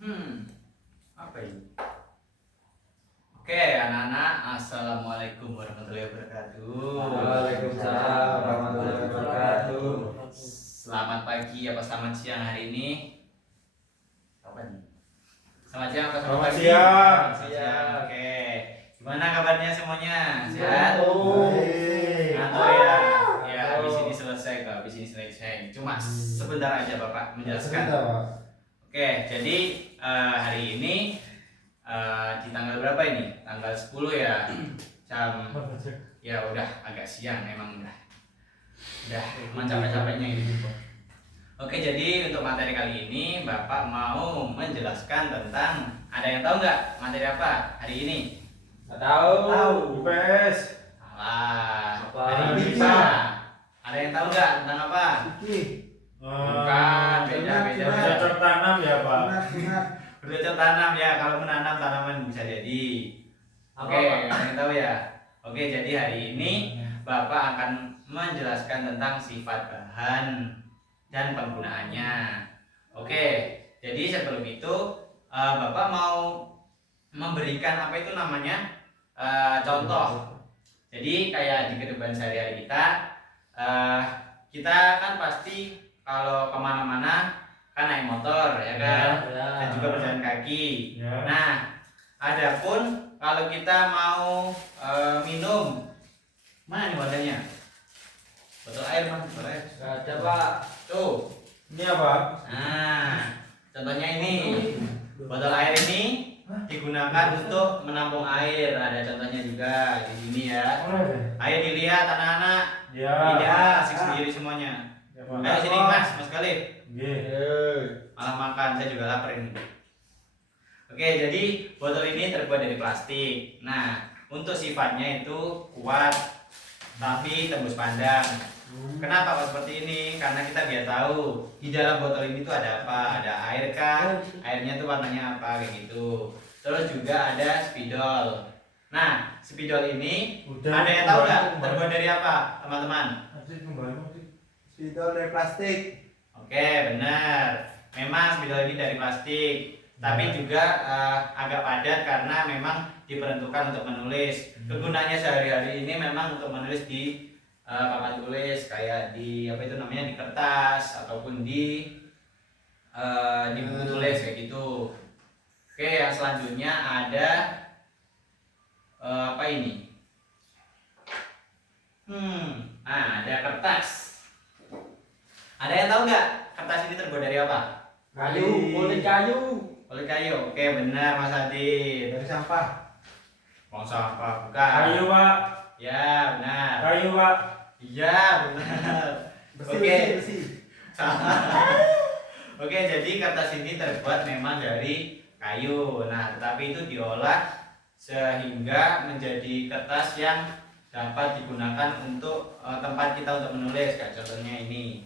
Apa ini? Oke, anak-anak, assalamualaikum warahmatullahi wabarakatuh. Waalaikumsalam warahmatullahi wabarakatuh. Selamat pagi apa selamat siang hari ini? Apa nih? Selamat siang apa selamat pagi? Siang. Selamat siang. Oke. Gimana kabarnya semuanya? Sehat? Baik. Ngantuk ya? Ya, habis ini selesai kok, habis ini selesai. Cuma sebentar aja Bapak menjelaskan. Sebentar, Pak. Oke, jadi hari ini di tanggal berapa ini? Tanggal 10 ya. Ya udah agak siang emang udah capek-capeknya ini. Oke, jadi untuk materi kali ini Bapak mau menjelaskan tentang, ada yang tahu nggak materi apa hari ini? Nggak tahu. IPS. Salah. Apa? Hari ini Fisika. IPA. Ada yang tahu nggak tentang apa? Bukan, beda. Cocok tanam ya, Pak. Bercocok tanam ya, kalau menanam tanaman bisa jadi. Oke, ada yang tahu ya? Oke, jadi hari ini Bapak akan menjelaskan tentang sifat bahan dan penggunaannya. Oke, jadi sebelum itu Bapak mau memberikan apa itu namanya contoh. Jadi kayak di kehidupan sehari-hari kita kan pasti kalau kemana-mana kan naik motor ya kan, dan juga berjalan kaki. Ya. Nah, adapun kalau kita mau minum, mana nih botolnya? Botol air mas, botol air. Nggak ada, Pak. Tuh. Ini apa? Nah, contohnya ini. Botol air ini digunakan untuk menampung air. Ada contohnya juga di sini ya. Ayo dilihat anak-anak. Ya. Lihat asik sendiri semuanya. Ayo sini Mas Khalid. Malah makan, saya juga lapar ini. Oke, jadi botol ini terbuat dari plastik. Nah, untuk sifatnya itu kuat, tapi tembus pandang. Kenapa kok seperti ini? Karena kita biar tahu di dalam botol ini tuh ada apa? Ada air kah? Airnya tuh warnanya apa kayak gitu. Terus juga ada spidol. Nah, spidol ini ada yang tahu nggak terbuat dari apa, teman-teman? Spidol dari plastik. Oke, benar. Memang spidol ini dari plastik, tapi juga agak padat karena memang diperuntukkan untuk menulis. Kegunaannya sehari-hari ini memang untuk menulis di papan tulis, kayak di apa itu namanya, di kertas ataupun di buku tulis kayak gitu. Oke, yang selanjutnya ada apa ini? Ada kertas. Ada yang tahu nggak kertas ini terbuat dari apa? Kulit kayu. Kulit kayu. Oke, benar Mas Adit. Dari sampah. Mau sampah bukan? Kayu, Pak. Ya, benar. Kayu, Pak. Iya, benar. Oke. Oke, jadi kertas ini terbuat memang dari kayu. Nah, tetapi itu diolah sehingga menjadi kertas yang dapat digunakan untuk tempat kita untuk menulis. Kayak contohnya ini.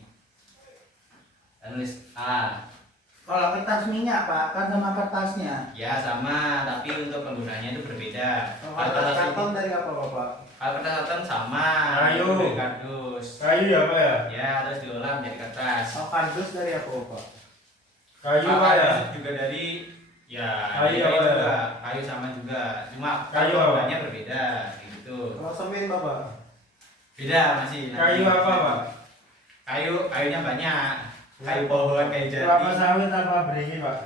Tulis A. Kalau kertas minyak, Pak, kan sama kertasnya. Ya, sama, tapi untuk penggunaannya itu berbeda. Kalau kertas karton dari apa, Bapak? Kalau kertas karton sama, Kayu. dari kardus. Kayu ya, Pak ya? Ya, terus diolah menjadi kertas. Oh, kardus dari apa, Bapak? Kayu Pak ya? juga dari Kayu apa ya? juga, kayu sama juga. Cuma Kayu apa? penggunaannya berbeda, kayak gitu. Kalau semen, Bapak? Beda masih. Kayu apa, Pak? Kayunya banyak. Kayu pohon, kayu jati. Kelapa sawit apa beringin, Pak?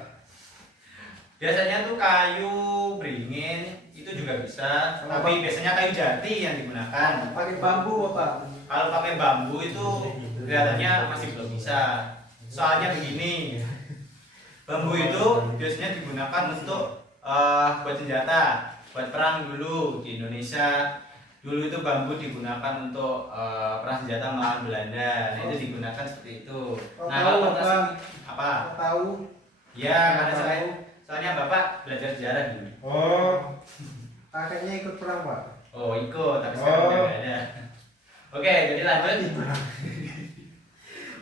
Biasanya tuh kayu beringin itu juga bisa, tapi biasanya kayu jati yang digunakan. Pakai bambu, Bapak? Kalau pakai bambu itu kelihatannya masih belum bisa. Soalnya begini, bambu itu biasanya digunakan untuk buat senjata, buat perang dulu di Indonesia. Dulu itu bambu digunakan untuk perang senjata melawan Belanda. Nah, itu digunakan seperti itu. Nah, kalau kertas ini apa? Tahu? Ya, karena soalnya Bapak belajar sejarah dulu. Oh, kakeknya ikut perang, Pak? Oh, ikut, tapi sekarang udah nggak ada. Oke, jadi lanjut.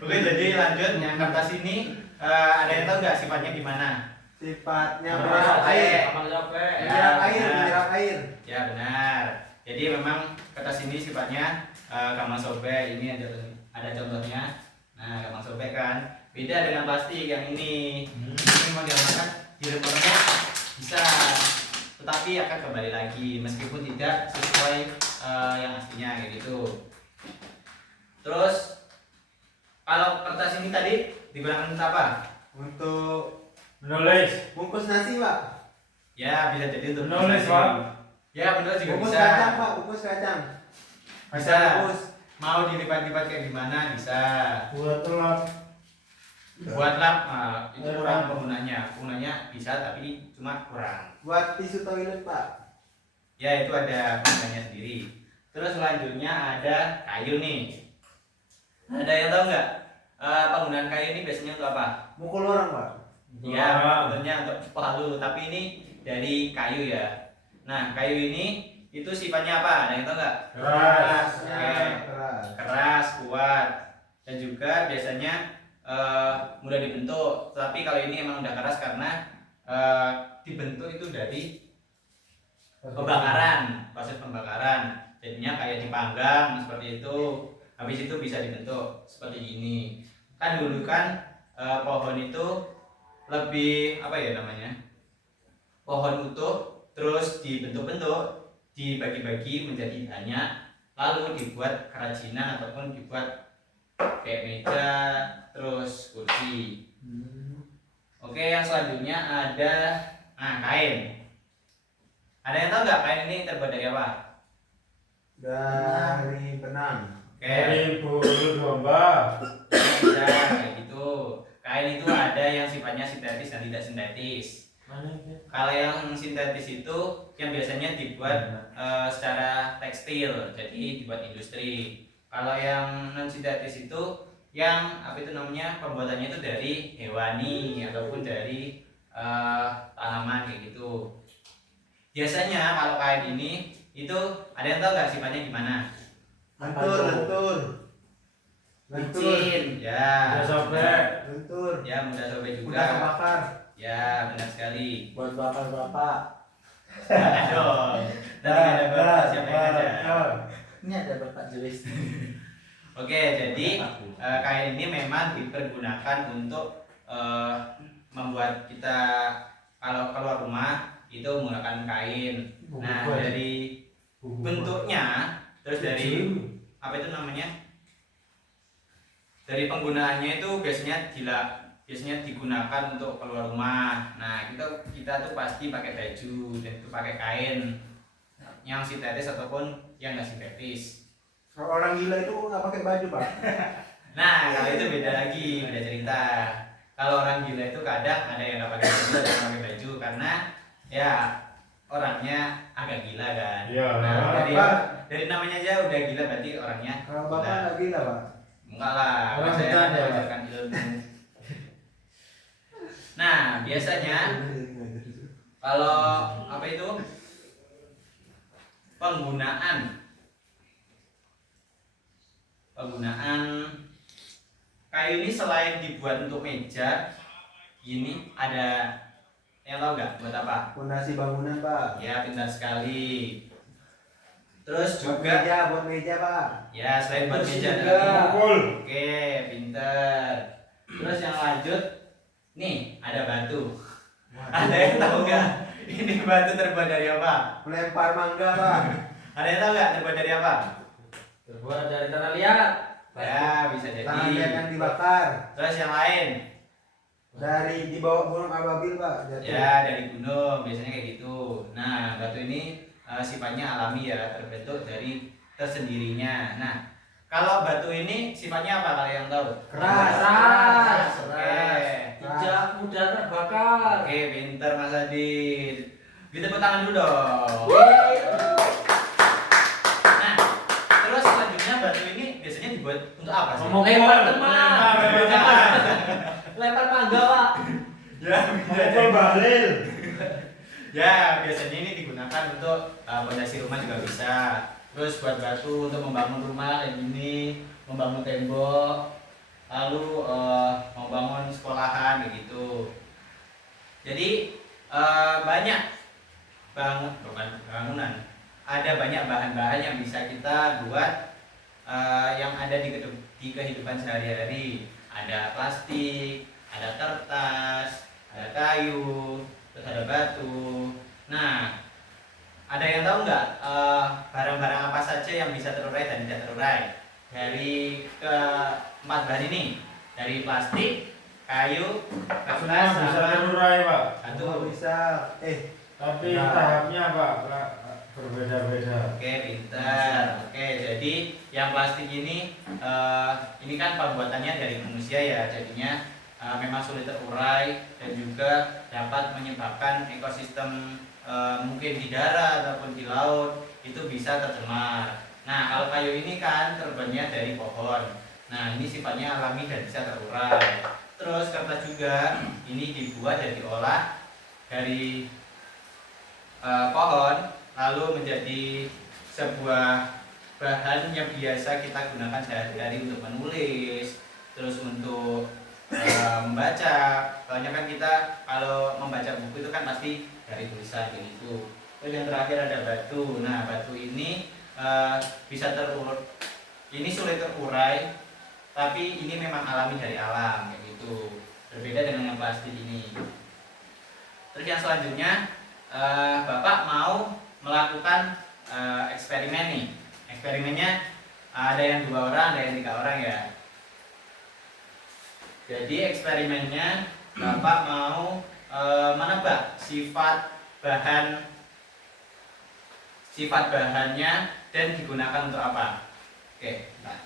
Oke, jadi lanjut. Yang kertas ini ada yang tahu nggak sifatnya gimana? Sifatnya menyerap air. Ya, Menyerap air. Ya, benar. Jadi memang kertas ini sifatnya gampang sobek. Ini ada contohnya. Nah, gampang sobek kan. Beda dengan plastik yang ini. Ini mau diamalkan di rekornya bisa, tetapi akan kembali lagi meskipun tidak sesuai yang aslinya kayak gitu. Terus kalau kertas ini tadi digunakan untuk apa? Untuk Menulis. bungkus nasi, Pak. Ya bisa jadi untuk Menulis, nasi. Pak. Ya benar juga Bungkus bisa. kacang, Pak. Bungkus kacang. Bisa. Bungkus. Mau dilipat-lipat kayak gimana bisa. Buat telur. Buat lap itu kurang penggunanya bisa tapi cuma kurang. Buat tisu toilet, Pak. Ya itu ada penggunaannya sendiri. Terus selanjutnya ada kayu nih. Ada yang tahu nggak penggunaan kayu ini biasanya untuk apa? Mukul orang, Pak. Ya sebetulnya untuk palu, tapi ini dari kayu ya. Nah kayu ini itu sifatnya apa? Ada yang tahu nggak? Keras. Keras. Keras, kuat, dan juga biasanya mudah dibentuk. Tapi kalau ini emang udah keras karena dibentuk itu dari pembakaran, proses pembakaran. Jadinya kayak dipanggang seperti itu. Habis itu bisa dibentuk seperti ini. Kan dulu kan pohon itu lebih apa ya namanya? Pohon utuh terus dibentuk-bentuk, dibagi-bagi menjadi banyak, lalu dibuat kerajinan ataupun dibuat kayak meja, terus kursi. Oke, yang selanjutnya ada kain. Ada yang tahu nggak kain ini terbuat dari apa? Dari benang. Oke, Dari bulu domba. bisa kayak gitu. Kain itu ada yang sifatnya sintetis dan tidak sintetis. Kalau yang sintetis itu yang biasanya dibuat secara tekstil, jadi dibuat industri. Kalau yang non sintetis itu yang apa itu namanya pembuatannya itu dari hewani ataupun dari tanaman kayak gitu. Biasanya kalau kain ini itu ada yang tahu nggak sifatnya gimana? Lentur. Licin, ya. Udah sobek. Lentur. Ya mudah sobek juga. Mudah kebakar. Ya benar sekali. Buat bapak-bapak. Aduh, tadi nggak ada bapak siapa yang ada? Ini ada bapak jelis. Oke, jadi kain ini memang dipergunakan untuk membuat kita kalau keluar rumah itu menggunakan kain. Nah dari bentuknya, terus dari apa itu namanya? Dari penggunaannya itu biasanya digunakan untuk keluar rumah. Nah kita tuh pasti pakai baju dan itu pakai kain yang sintetis ataupun yang nggak sintetis. Kalau orang gila itu nggak pakai baju, Pak. Nah kalau itu beda lagi, beda cerita. Kalau orang gila itu kadang ada yang nggak pakai baju, ada yang pakai baju karena ya orangnya agak gila kan. Iya. Nah, Bapak. dari namanya aja udah gila berarti orangnya. Kalau Bapak gila. nggak gila, Pak. Enggak lah, Orang saya bercanda, Pak. mengajarkan ilmu. Nah biasanya kalau apa itu penggunaan kayu ini selain dibuat untuk meja, ini ada yang tahu nggak buat apa? Fondasi bangunan, Pak. Ya pintar sekali. Terus Buat juga buat meja, Pak. ya selain buat Bersih meja juga. tadi. Pukul. Oke, pintar. Terus yang lanjut, nih ada batu. Ada yang tahu nggak? Ini batu terbuat dari apa? Melempar mangga, Pak. Ada yang tahu nggak terbuat dari apa? Terbuat dari tanah liat. Ya bisa Tangan liat yang jadi. dibakar. Terus yang lain? Dari di bawah gunung Ababil, Pak. Jatuh. Ya dari gunung biasanya kayak gitu. Nah batu ini sifatnya alami ya, terbentuk dari tersendirinya. Nah kalau batu ini sifatnya apa kalian yang tahu? Keras. Oke. Tidak mudah terbakar. Oke, pinter Mas Adit. Ditepuk tangan dulu dong. Nah, terus selanjutnya batu ini biasanya dibuat untuk apa sih? Ngomong Lempar keluar. teman. Lempar mangga, Pak. Ya, bisa Ngomong jadi. balil. Ya, biasanya ini digunakan untuk fondasi rumah juga bisa. Terus buat batu untuk membangun rumah kayak gini, membangun tembok, lalu membangun sekolahan kayak gitu. Jadi banyak bangunan. Ada banyak bahan-bahan yang bisa kita buat yang ada di kehidupan sehari-hari. ada plastik, ada kertas, ada kayu, terus ada batu. Nah, ada yang tahu nggak barang-barang apa saja yang bisa terurai dan tidak terurai dari keempat bahan ini? Dari plastik, kayu, kertas, Semua bisa sama terurai pak. batu. bisa. Tapi Nah. tahapnya pak berbeda-beda. Oke, pintar. Oke, jadi yang plastik ini kan pembuatannya dari manusia ya, jadinya memang sulit terurai dan juga dapat menyebabkan ekosistem mungkin di darat ataupun di laut itu bisa tercemar. Nah, kalau kayu ini kan terbuatnya dari pohon. Nah, ini sifatnya alami dan bisa terurai. Terus kertas juga ini dibuat dan diolah dari pohon lalu menjadi sebuah bahan yang biasa kita gunakan sehari-hari untuk menulis, terus untuk membaca. Soalnya kan kita kalau membaca buku itu kan pasti dari tulisan gitu. Terus yang terakhir ada batu. Nah, batu ini bisa ini sulit terurai, tapi ini memang alami dari alam kayak gitu. Berbeda dengan yang plastik ini. Terus yang selanjutnya Bapak mau melakukan eksperimen nih. Eksperimennya ada yang 2 orang, ada yang 3 orang ya. Jadi eksperimennya Bapak mau menebak sifat bahannya dan digunakan untuk apa. Oke, nah.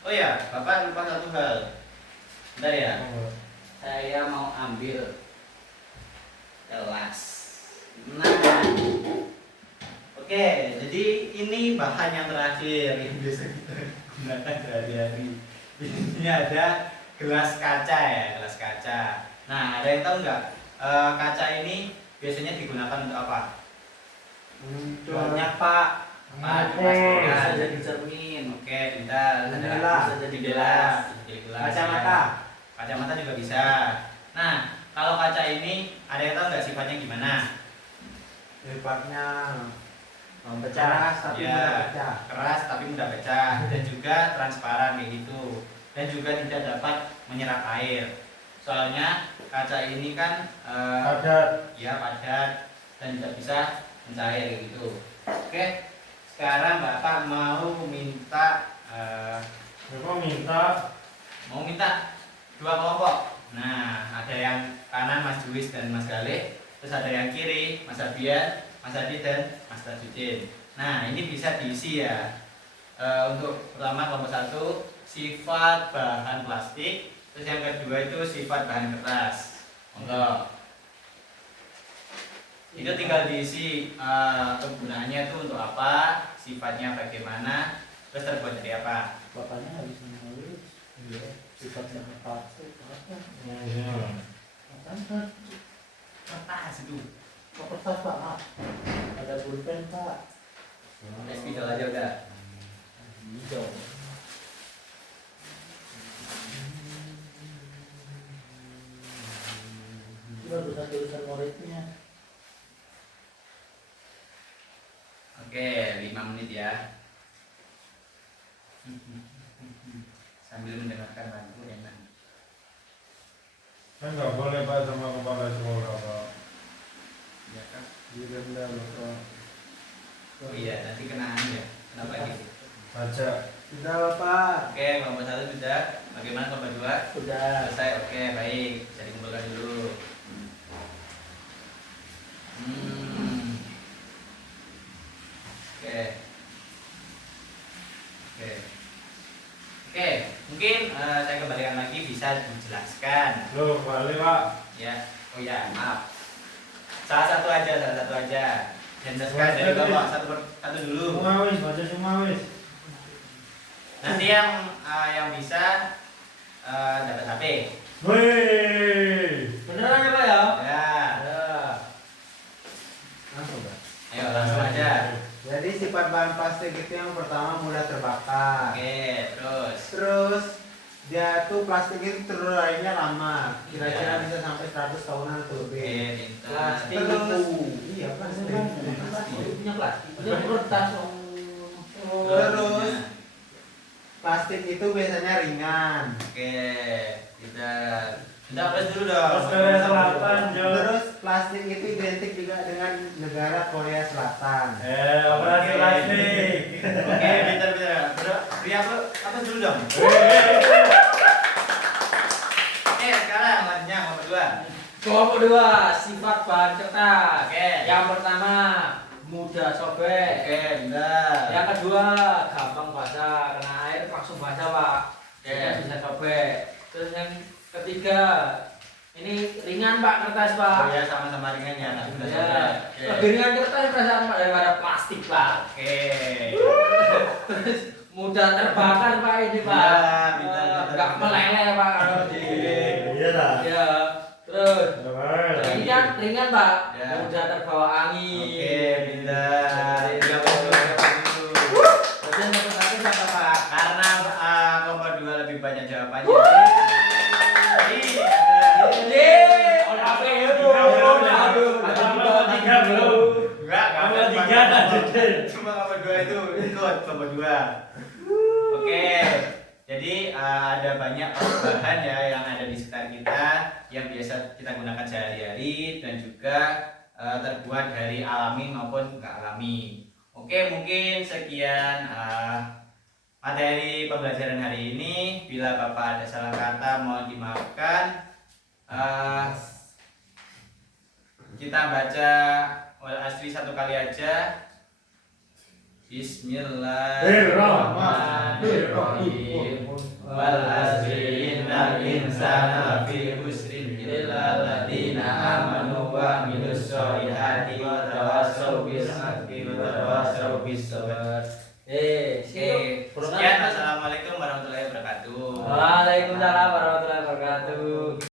Oh ya, Bapak lupa satu hal. Bentar ya, saya mau ambil gelas. Nah, oke, jadi ini bahan yang terakhir yang biasa kita gunakan sehari-hari. Ini ada gelas kaca ya, gelas kaca. Nah, ada yang tahu nggak kaca ini biasanya digunakan untuk apa? Banyak Pak. Bisa jadi cermin. Oke, pintar. Jendela. Bisa jadi gelas. Kacamata. Kacamata juga bisa. Nah, kalau kaca ini ada yang tahu nggak sifatnya gimana? Sifatnya Keras tapi Ya. mudah pecah. Keras tapi mudah pecah dan juga transparan kayak gitu. Dan juga tidak dapat menyerap air. Soalnya kaca ini kan Padat. ya padat dan tidak bisa mencair kayak gitu. Oke. Sekarang Bapak mau minta Bapak minta 2 kelompok. Nah, ada yang kanan Mas Juwis dan Mas Galih, terus ada yang kiri Mas Abian, Mas Adi dan Mas Tajudin. Nah, ini bisa diisi ya. Untuk pertama kelompok 1 sifat bahan plastik, terus yang kedua itu sifat bahan kertas. Monggo. Itu tinggal diisi kegunaannya itu untuk apa, sifatnya bagaimana, terus terbuat dari apa. Bapaknya habis menulis. Iya. Sifatnya plastik apa? Iya. Kertas itu. Kertas Pak. Ada pulpen Pak. Spidol aja udah. Hijau. Coba tulisan muridnya. Oke, 5 menit ya. Sambil mendengarkan lagu enak. Kan nggak boleh pak sama kepala sekolah pak. Ya kan? Direndam Bapak. Oh iya, nanti kena ya. Kenapa gitu? Baca. Sudah Bapak. Oke, kelompok 1 sudah. Bagaimana kelompok 2? Sudah. Selesai. Oke, baik. Bisa dikumpulkan dulu. Oke. Oke. Oke, mungkin saya kembalikan lagi bisa dijelaskan. Loh, balik pak. Ya. Oh ya, maaf. Salah satu aja. Jelaskan dari kelompok satu dulu. Semua wis, baca semua wis. Nanti yang bisa dapat HP. Wih. Beneran ya Pak ya? Ya. Ya. Jadi sifat bahan plastik itu yang pertama mudah terbakar. Oke, terus. Terus dia tuh plastik itu terurainya lama. Kira-kira bisa sampai 100 tahunan atau Oke, lebih. pintar. Terus iya plastik. Punya plastik. Punya kertas. Terus plastik itu biasanya ringan. Oke, pintar. Kita apa dulu dong? Korea Selatan, Jo. Terus plastik itu identik juga dengan negara Korea Selatan. Operasi plastik. Oke, pintar. Bro, Ria apa dulu dong? Oke, sekarang lanjutnya nomor 2. Kelompok 2, sifat bahan kertas. Oke. Yang pertama, mudah sobek. Oke, pintar. Yang kedua, gampang basah, kena air langsung basah, Pak. Oke. Kita bisa sobek. Terus yang ketiga, ini ringan, Pak, kertas, Pak. Oh ya, sama-sama ringan ya, nanti bisa Ya, sobek. Oke. lebih ringan kertas perasaan Pak daripada plastik, Pak. Oke. Terus mudah terbakar, Pak, ini, Pak. Iya, pintar. Nggak meleleh, Pak, kalau di. Iya dah. Ya, terus Ringan. ringan, Pak. Ya. Mudah terbawa angin. Oke, pintar. Tiga puluh. Berarti yang dapat satu siapa, Pak? Karena nomor 2 lebih banyak jawabannya. Iya. Yeay, on HP itu. Aduh, Tiga belum. Enggak, Nomor 3 dah judul. Cuma nomor 2 itu ikut nomor 2. Oke. Jadi ada banyak bahan ya yang ada di sekitar kita yang biasa kita gunakan sehari-hari dan juga terbuat dari alami maupun enggak alami. Oke, mungkin sekian materi pembelajaran hari ini. Bila Bapak ada salah kata mohon dimaafkan. Kita baca wal asri satu kali aja. Bismillahirrahmanirrahim. Wal asri innal insana lafi khusrin illa alladziina aamanu wa 'amilus sholihati wa tawassaw bis haqqi wa tawassaw bis sabr. Sekian, assalamualaikum warahmatullahi wabarakatuh. Waalaikumsalam warahmatullahi